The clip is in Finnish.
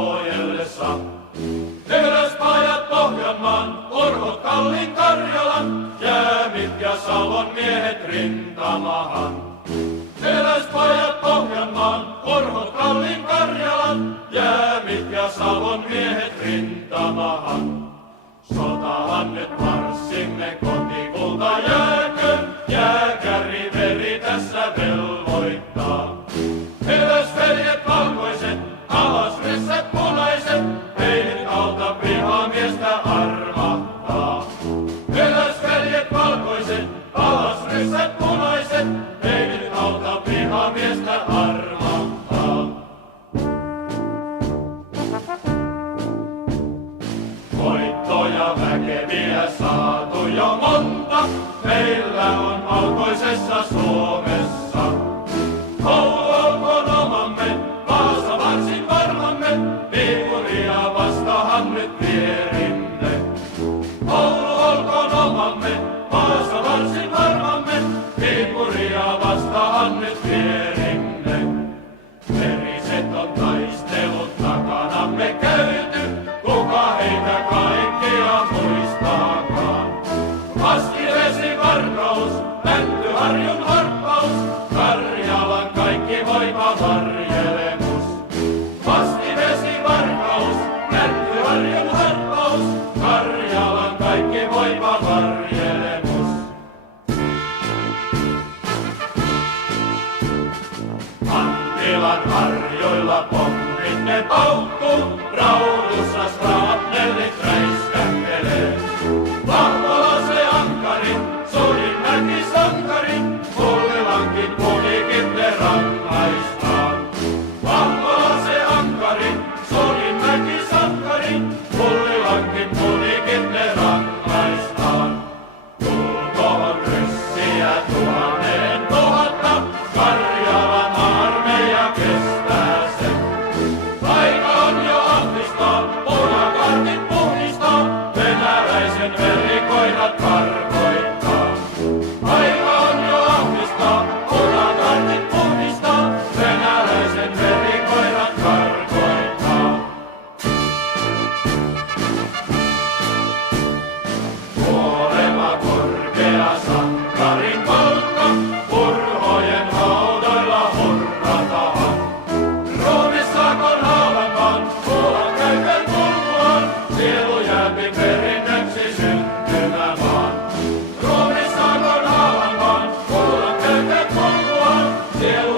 suojellessa. Teräspajat Pohjanmaan, Urhot Kallin Karjalan, Jäämit ja Salon miehet rintamahan. Teräspajat Pohjanmaan, Urhot Kallin Karjalan, Jäämit ja Salon miehet rintamahan. Sotahan nyt marssimme, kotikulta jääköön, jääkäri veri tässä velvoittaa. Teräsveljet valkoiset, alas ryssät punaiset, ei nyt auta vihamiestä armahtaa. Teräsveljet valkoiset, alas ryssät punaiset, ei nyt auta vihamiestä armahtaa. Voittoja väkeviä saatu jo monta, meillä on valkoisessa Suomessa. Oulu olkoon omamme, Vaasa varsin varmamme, Viipuria vastahan nyt vierimme. Oulu olkoon omamme, Vaasa varsin varmamme, Viipuria vastahan nyt vierimme. Veriset on taistelut takanamme käyty, kuka heitä kaikkia muistaakaan. Vaskivesi varkaus, Mäntyharjun harppaus, Karjalan kaikki voima varjelemus. Vaskivesi varkaus, Mäntyharjun harppaus, Karjalan kaikki voima varjelemus. Anttilan harjoilla pommit ne paukkuu, Raudussa straatnellit räiskähtelee. Vahvala se ankari, Suurinmäki sankari, Kullilankin punikin ne rangaistaan. Vahvala se ankari, Suurinmäki sankari, Kullilankin punikin ne rangaistaan. Tuohon ryssiä 1000, Karjalan armeija kestää sen. Aika on jo ahtistaa, punakartit puhdistaa, venäläisen verikoirat karkoittaa. Aika on jo ahtistaa, punakartit puhdistaa, venäläisen verikoirat karkoittaa. Kuolema korkea sankarin palkka, Urhojen haudoilla hurrataan. Ruumissaakon haavankaan, kuulan käytön kulkuaan, sielu jääpi perinnöksi syntymämaan. Ruumissaakon haavankaan, kuulan käytön kulkuaan, sielu